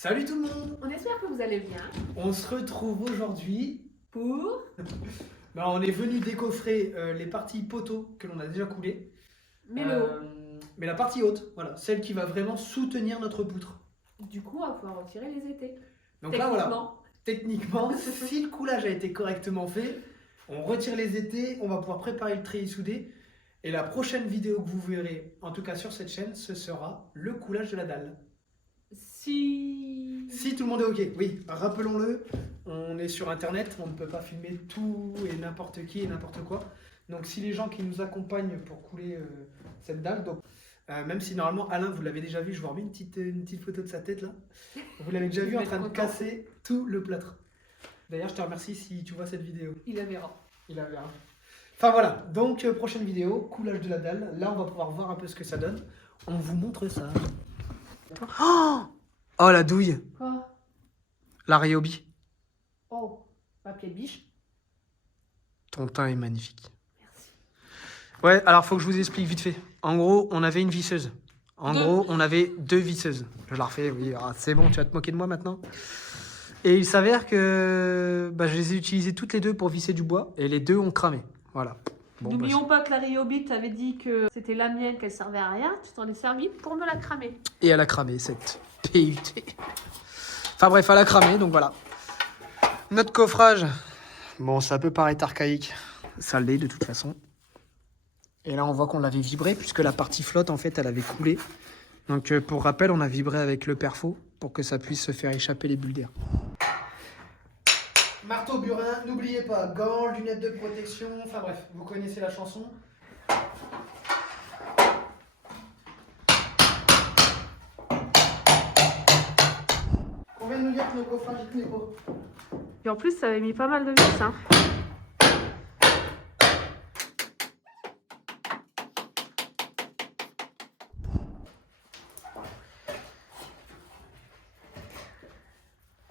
Salut tout le monde! On espère que vous allez bien. On se retrouve aujourd'hui Pour on est venu décoffrer les parties poteaux que l'on a déjà coulées. mais le haut. Mais la partie haute, voilà, celle qui va vraiment soutenir notre poutre. Du coup, on va pouvoir retirer les étais. Donc là voilà, techniquement, si le coulage a été correctement fait, on retire les étais, on va pouvoir préparer le treillis soudé. Et la prochaine vidéo que vous verrez, en tout cas sur cette chaîne, ce sera le coulage de la dalle. Si tout le monde est ok, oui, rappelons-le, on est sur internet, on ne peut pas filmer tout et n'importe qui et n'importe quoi. Donc si les gens qui nous accompagnent pour couler cette dalle, donc, même si normalement Alain vous l'avez déjà vu, je vous remets une petite photo de sa tête là, vous l'avez déjà vu en train de casser tout le plâtre. D'ailleurs je te remercie si tu vois cette vidéo. Il la verra. Il la verra. Enfin voilà, donc prochaine vidéo, coulage de la dalle, là on va pouvoir voir un peu ce que ça donne. On vous montre ça. Oh la douille. Quoi? La Ryobi. Oh, papier biche. Ton teint est magnifique. Merci. Ouais, alors faut que je vous explique vite fait. En gros, on avait une visseuse. Gros, on avait 2 visseuses. Je la refais, oui. Ah, c'est bon, tu vas te moquer de moi maintenant. Et il s'avère que je les ai utilisées toutes les deux pour visser du bois et les deux ont cramé. Voilà. Bon, N'oublions pas que la Ryobi t'avait dit que c'était la mienne, qu'elle servait à rien. Tu t'en es servi pour me la cramer. Et elle a cramé cette PUT. Enfin bref, elle a cramé, donc voilà. Notre coffrage, bon, ça peut paraître archaïque. Ça l'est de toute façon. Et là, on voit qu'on l'avait vibré puisque la partie flotte, en fait, elle avait coulé. Donc pour rappel, on a vibré avec le perfo pour que ça puisse se faire échapper les bulles d'air. Marteau, burin, n'oubliez pas, gants, lunettes de protection, enfin bref, vous connaissez la chanson. On vient de nous dire que nos coffrages ils tenaient pas. Et en plus, ça avait mis pas mal de vis, hein.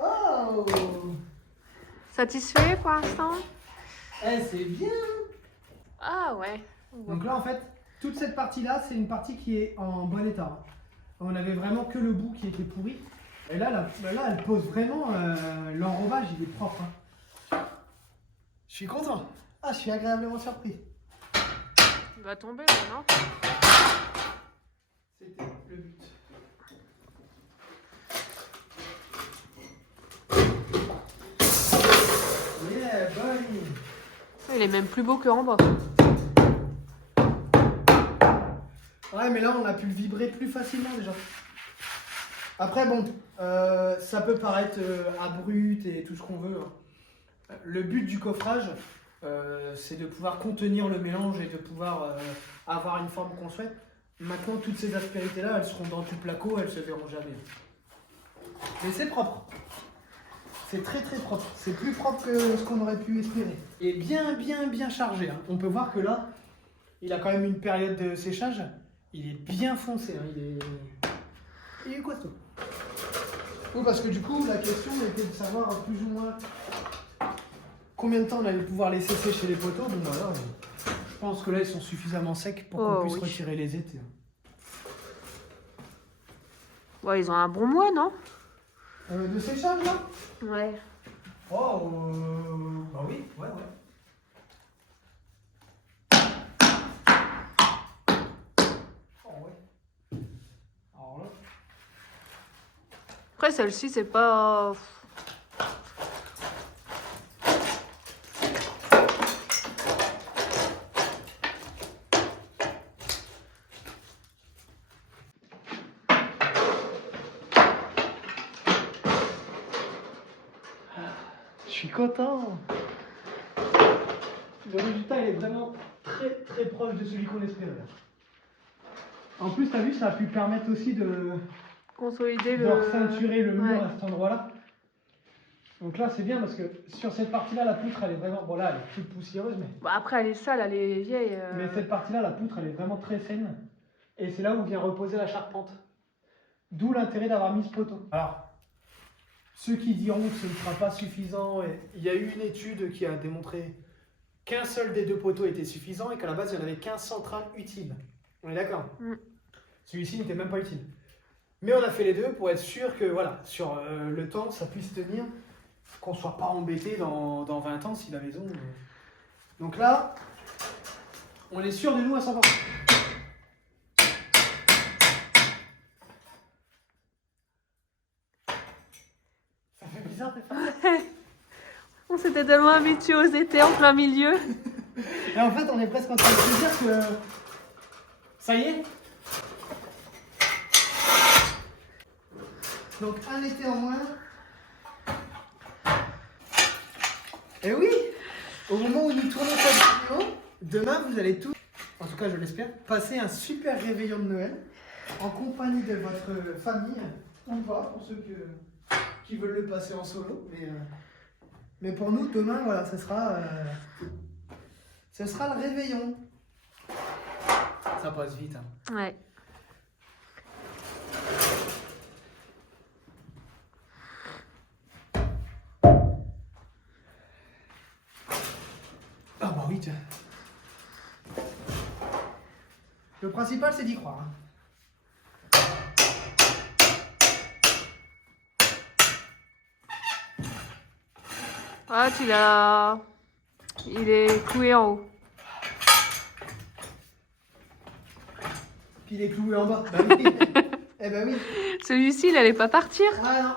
Oh! Satisfait pour l'instant? C'est bien! Ah ouais. Donc là, en fait, toute cette partie-là, c'est une partie qui est en bon état. On avait vraiment que le bout qui était pourri. Et là, elle pose vraiment... l'enrobage, il est propre. Hein. Je suis content. Ah, je suis agréablement surpris. Il va tomber maintenant. C'était le but. Yeah, boy! Il est même plus beau que en bas. Ouais, mais là, on a pu le vibrer plus facilement déjà. Après, bon, ça peut paraître abrupt et tout ce qu'on veut. Hein. Le but du coffrage, c'est de pouvoir contenir le mélange et de pouvoir avoir une forme qu'on souhaite. Maintenant, toutes ces aspérités-là, elles seront dans du placo, elles se verront jamais. Mais c'est propre. C'est très très propre. C'est plus propre que ce qu'on aurait pu espérer. Et bien chargé. Hein. On peut voir que là, il a quand même une période de séchage. Il est bien foncé. Hein. Il est costaud. Oui, parce que du coup, la question était de savoir plus ou moins combien de temps on allait pouvoir les laisser sécher les poteaux. Bon, voilà. Je pense que là, ils sont suffisamment secs pour qu'on puisse retirer les étais. Ouais, ils ont un bon mois, non? De séchage, là? Ouais. Oh, bah oui, ouais. Oh, ouais. Alors là... Après, celle-ci, c'est pas... Je suis content. Le résultat il est vraiment très proche de celui qu'on espérait. En plus, tu as vu, ça a pu permettre aussi de consolider ceinturer le mur à cet endroit-là. Donc là, c'est bien parce que sur cette partie-là, la poutre, elle est vraiment... Bon là, elle est toute poussiéreuse, mais... Bah après, elle est sale, elle est vieille. Mais cette partie-là, la poutre, elle est vraiment très saine. Et c'est là où vient reposer la charpente. D'où l'intérêt d'avoir mis ce poteau. Alors, ceux qui diront que ce ne sera pas suffisant, il y a eu une étude qui a démontré qu'un seul des 2 poteaux était suffisant et qu'à la base, il n'y en avait qu'un central utile. On est d'accord? Celui-ci n'était même pas utile. Mais on a fait les deux pour être sûr que voilà, sur le temps, ça puisse tenir, qu'on ne soit pas embêté dans 20 ans si la maison... Donc là, on est sûr de nous à 100%. Ça fait bizarre des fois. On s'était tellement habitués aux étés en plein milieu. Et en fait, on est presque en train de se dire que... Ça y est. Donc un été en moins. Et oui, au moment où nous tournons cette vidéo, demain vous allez tous, en tout cas je l'espère, passer un super réveillon de Noël en compagnie de votre famille, ou pas, pour ceux qui veulent le passer en solo. Mais pour nous, demain, voilà, ce sera le réveillon. Ça passe vite. Hein. Ouais. Ah bah oui, tiens. Le principal, c'est d'y croire. Hein. Ah, il est cloué en haut. Puis il est cloué en bas. Bah oui. Eh ben oui. Celui-ci, il allait pas partir. Ah non.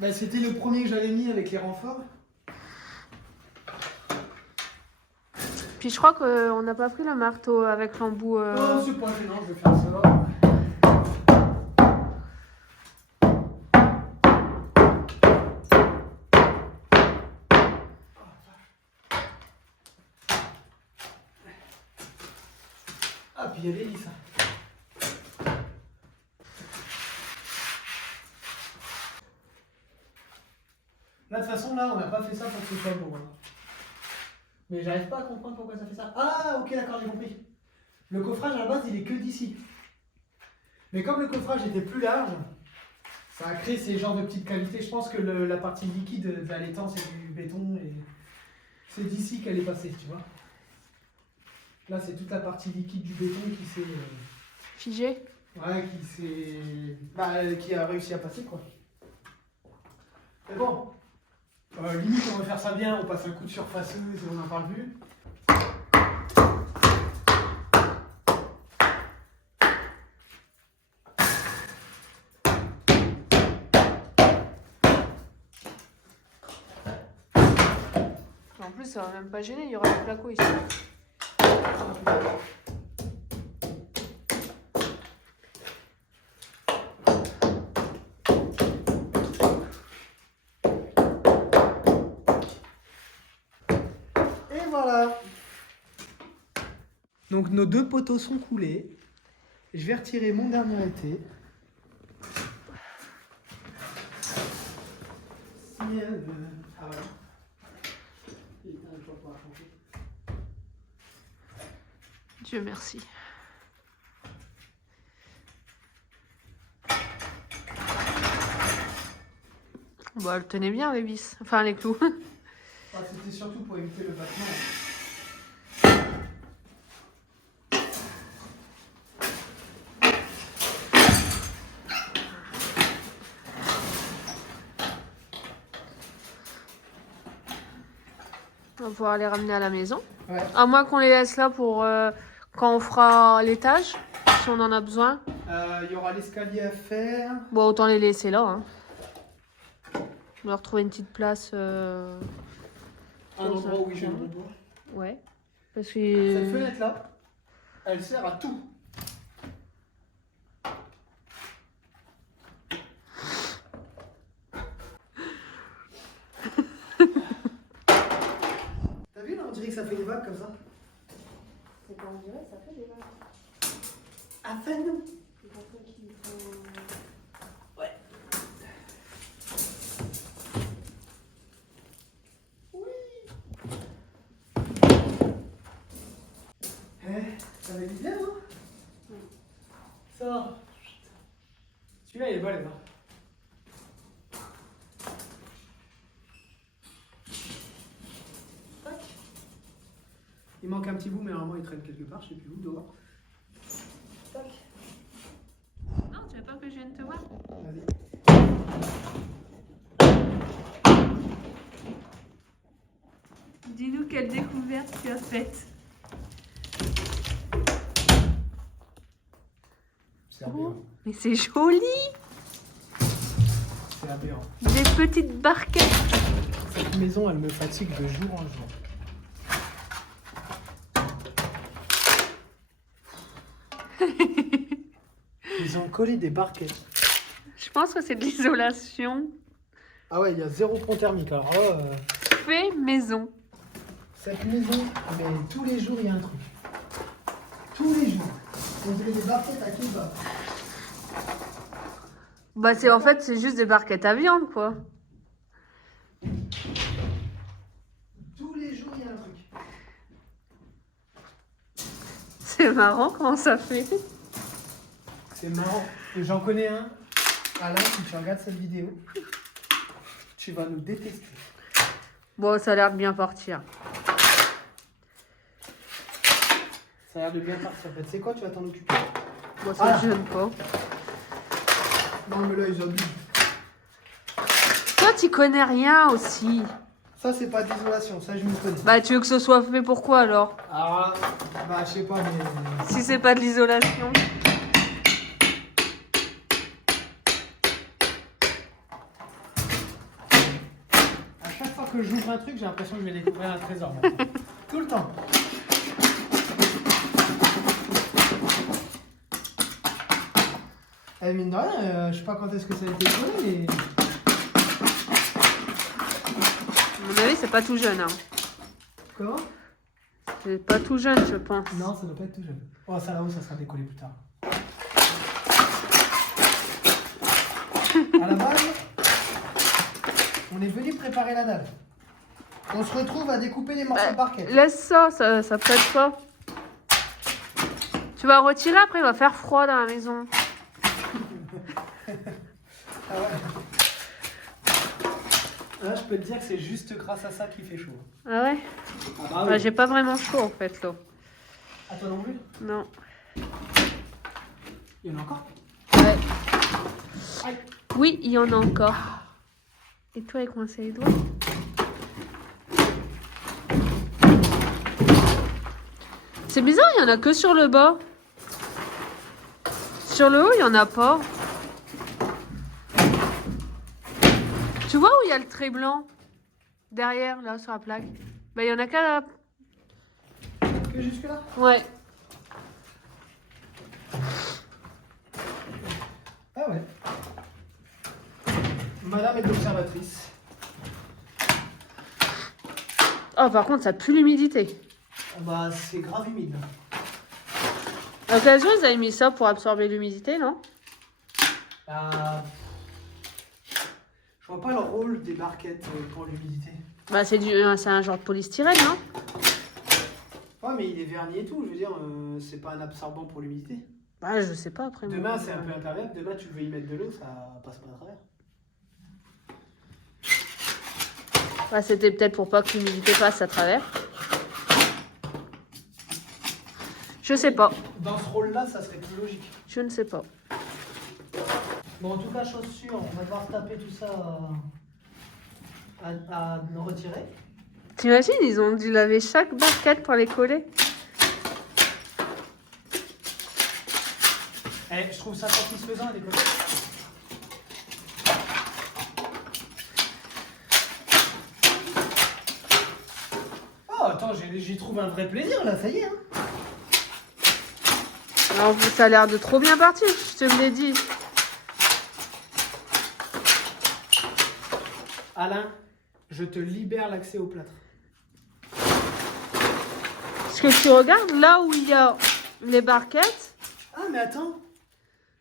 Bah, c'était le premier que j'avais mis avec les renforts. Puis je crois qu'on n'a pas pris le marteau avec l'embout. Oh, c'est pas gênant, je vais faire ça. Ah, puis il y a des lits, ça. Là, de toute façon, là, on n'a pas fait ça pour que ce soit beau. Hein. Mais j'arrive pas à comprendre pourquoi ça fait ça. Ah, ok, d'accord, j'ai compris. Le coffrage, à la base, il est que d'ici. Mais comme le coffrage était plus large, ça a créé ces genres de petites cavités. Je pense que la partie liquide de la laitan, c'est du béton et c'est d'ici qu'elle est passée, tu vois. Là, c'est toute la partie liquide du béton qui s'est... Figé. Ouais, qui a réussi à passer, quoi. Mais bon, limite, on va faire ça bien, on passe un coup de surfaceuse et on n'en parle plus. En plus, ça va même pas gêner, il y aura des placo ici. Et voilà. Donc nos deux poteaux sont coulés. Je vais retirer mon dernier été. Ah voilà. Dieu merci. Bon, elle tenait bien les vis, enfin les clous. Ah, c'était surtout pour éviter le battement. On va pouvoir les ramener à la maison. Ouais. À moins qu'on les laisse là pour quand on fera l'étage, si on en a besoin. Il y aura l'escalier à faire. Bon, autant les laisser là. Hein. On va retrouver une petite place. Un endroit où j'ai le bon doigt. Ouais. Parce Cette que. fenêtre là, elle sert à tout. T'as vu là, on dirait que ça fait des vagues comme ça. C'est pas on dirait, ça fait des vagues. À peine nous. C'est pour ça qu'il faut. Ouais. Oui. Ça va être bien, non? Ça. Celui-là, il est balèze. Tac. Il manque un petit bout, mais normalement il traîne quelque part, je sais plus où, dehors. Tac. Non, tu veux pas que je vienne te voir? quelle découverte tu as faite. C'est aberrant. Mais c'est joli. C'est aberrant. Des petites barquettes. Cette maison, elle me fatigue de jour en jour. Ils ont collé des barquettes. Je pense que c'est de l'isolation. Ah ouais, il y a 0 pont thermique. Alors là, Fait maison. cette maison, mais tous les jours, il y a un truc. Tous les jours. On dirait des barquettes à kebab. Bah c'est en fait c'est juste des barquettes à viande quoi. Tous les jours, il y a un truc. C'est marrant comment ça fait. C'est marrant. Et j'en connais un. Alain, si tu regardes cette vidéo, tu vas nous détester. Bon, ça a l'air de bien partir. Ça a l'air de bien partir. Tu sais quoi, tu vas t'en occuper. Bon, ça Ah. ne gêne pas. Non, mais là, ils abusent. Toi, tu connais rien aussi. Ça, c'est pas d'isolation. Ça, je me connais. Bah, tu veux que ce soit fait pourquoi alors? Alors, bah, je sais pas, mais. Si c'est pas de l'isolation. À chaque fois que j'ouvre un truc, j'ai l'impression que je vais découvrir un trésor. Maintenant. Tout le temps. Eh, mine de rien, je sais pas quand est-ce que ça a été collé, mais. À mon avis, c'est pas tout jeune. Hein. Comment? C'est pas tout jeune, je pense. Non, ça doit pas être tout jeune. Oh, ça là-haut, ça sera décollé plus tard. À la base, on est venu préparer la dalle. On se retrouve à découper les morceaux de barquette. Laisse ça, ça pète pas. Tu vas retirer après, il va faire froid dans la maison. Ah ouais. Là, je peux te dire que c'est juste grâce à ça qu'il fait chaud. Ah ouais? Ah bah Bah, j'ai pas vraiment chaud en fait là. À toi non plus? Non. Il y en a encore? Ouais. Aïe. Oui, il y en a encore. Et toi, il coincé les doigts? C'est bizarre, il y en a que sur le bas. Sur le haut, il y en a pas. Tu vois où il y a le trait blanc? Derrière, là, sur la plaque. Bah, il y en a qu'à là. Que jusque là? Ouais. Ah ouais. Madame est observatrice. Oh, par contre, ça pue l'humidité. Ah bah, c'est grave humide. À l'occasion, ils avaient mis ça pour absorber l'humidité, non? Je vois pas le rôle des barquettes pour l'humidité. Bah, c'est un genre de polystyrène, non? Ouais, mais il est verni et tout, je veux dire, c'est pas un absorbant pour l'humidité. Bah, je sais pas après. Demain, moi. c'est un peu imperméable, demain, tu veux y mettre de l'eau, ça passe pas à travers. Bah, c'était peut-être pour pas que l'humidité passe à travers. Je sais pas. Dans ce rôle-là, ça serait plus logique. Je ne sais pas. Bon, en tout cas, chose sûre, on va devoir taper tout ça à nous retirer. T'imagines, ils ont dû laver chaque barquette pour les coller. Eh, je trouve ça satisfaisant, les coller. Oh, attends, j'y trouve un vrai plaisir, là, ça y est, hein. Alors, ça a l'air de trop bien partir, je te l'ai dit. Alain, je te libère l'accès au plâtre. Parce que tu regardes là où il y a les barquettes. Ah, mais attends,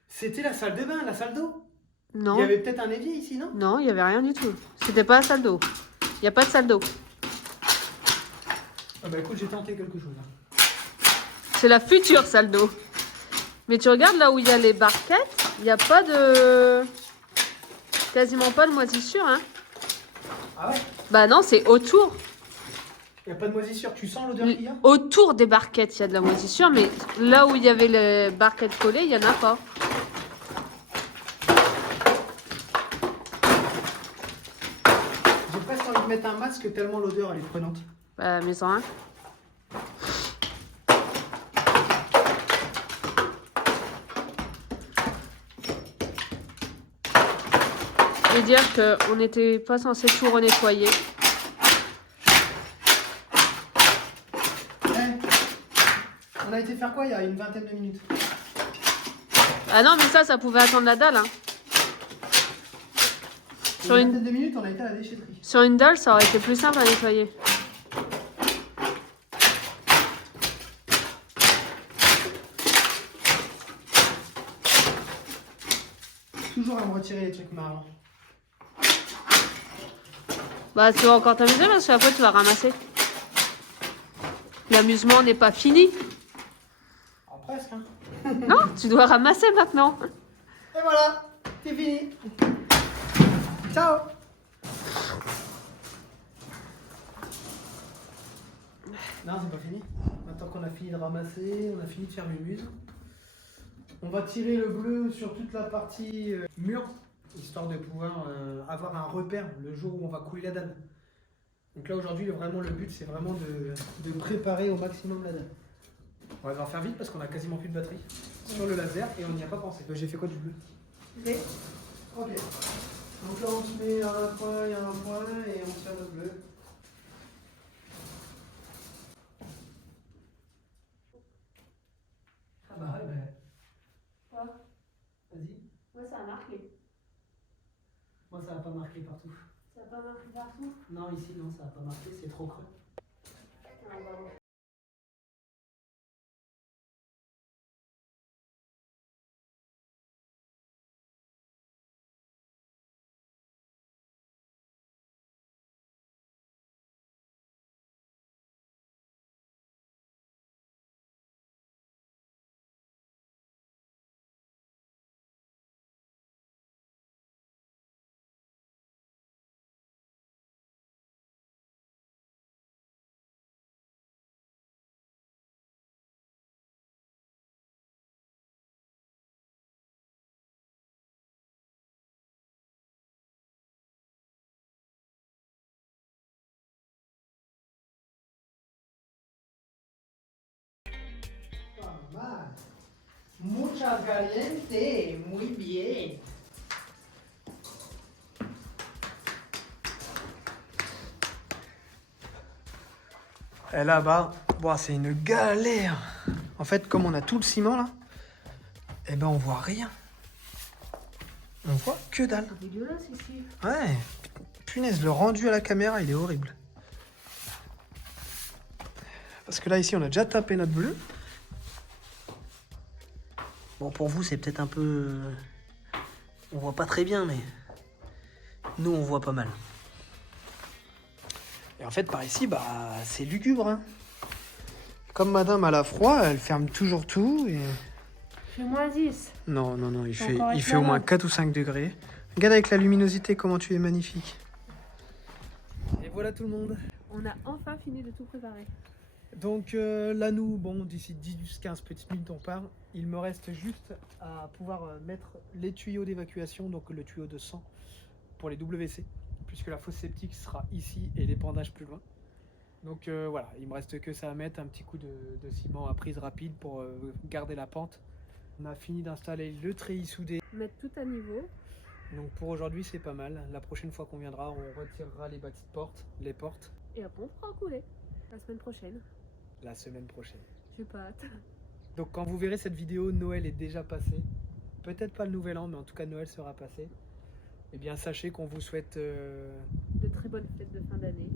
c'était la salle de bain, la salle d'eau. Non. Il y avait peut-être un évier ici, non? Non, il n'y avait rien du tout. C'était pas la salle d'eau. Il n'y a pas de salle d'eau. Ah bah écoute, j'ai tenté quelque chose. Hein. C'est la future salle d'eau. Mais tu regardes là où il y a les barquettes, il n'y a pas de... Quasiment pas de moisissure, hein. Ah ouais? Bah non, c'est autour. Il n'y a pas de moisissure, tu sens l'odeur qu'il y a? Autour des barquettes, il y a de la moisissure, mais là où il y avait les barquettes collées, il n'y en a pas. J'ai presque envie de mettre un masque tellement l'odeur elle est prenante. Bah, mets-en un. Je vais dire qu'on n'était pas censé tout renettoyer. On a été faire quoi il y a une vingtaine de minutes? Ah non, mais ça pouvait attendre la dalle. Hein. Une vingtaine de minutes, on a été à la déchetterie. Sur une dalle, ça aurait été plus simple à nettoyer. Toujours à me retirer les trucs marrants. Bah, tu vas encore t'amuser parce qu'après, tu vas ramasser. L'amusement n'est pas fini. Ah, presque, hein. Non, tu dois ramasser maintenant. Et voilà, c'est fini. Ciao. Non, c'est pas fini. Maintenant qu'on a fini de ramasser, on a fini de faire l'humuse. On va tirer le bleu sur toute la partie mur, histoire de pouvoir avoir un repère le jour où on va couler la dalle. Donc là aujourd'hui, vraiment le but, c'est vraiment de préparer au maximum la dalle. On va devoir faire vite parce qu'on a quasiment plus de batterie sur le laser et on n'y a pas pensé. J'ai fait quoi du bleu? Ok. Donc là on se met à un point et à un point et on tire le bleu. Ah bah ouais, bah. Quoi? Vas-y. Moi, ça a marqué. Moi ça n'a pas marqué partout. Ça n'a pas marqué partout? Non, ici non, ça n'a pas marqué, c'est trop creux. Pas mal. Mucha caliente, muy bien. Et là-bas, c'est une galère. En fait, comme on a tout le ciment là, eh ben on voit rien. On voit que dalle. C'est dégueulasse ici. Ouais, punaise, le rendu à la caméra, il est horrible. Parce que là, ici, on a déjà tapé notre bleu. Bon, pour vous, c'est peut-être un peu... On voit pas très bien, mais... Nous, on voit pas mal. Et en fait, par ici, c'est lugubre. Hein. Comme madame a la froid, elle ferme toujours tout. Et... Il fait moins 10. Non, il fait au moins 4 ou 5 degrés. Regarde avec la luminosité comment tu es magnifique. Et voilà tout le monde. On a enfin fini de tout préparer. Donc là, nous, d'ici 10-15 petites minutes, on part. Il me reste juste à pouvoir mettre les tuyaux d'évacuation, donc le tuyau de sang pour les WC, puisque la fosse septique sera ici et l'épandage plus loin. Donc voilà, il me reste que ça à mettre, un petit coup de ciment à prise rapide pour garder la pente. On a fini d'installer le treillis soudé. Mettre tout à niveau. Donc pour aujourd'hui, c'est pas mal. La prochaine fois qu'on viendra, on retirera les bâtis de porte, les portes. Et après, on fera couler. La semaine prochaine. La semaine prochaine. J'ai pas hâte. Donc quand vous verrez cette vidéo, Noël est déjà passé. Peut-être pas le nouvel an, mais en tout cas Noël sera passé. Eh bien sachez qu'on vous souhaite de très bonnes fêtes de fin d'année.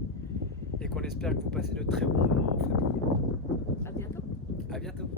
Et qu'on espère que vous passez de très bons moments en famille. À bientôt. À bientôt.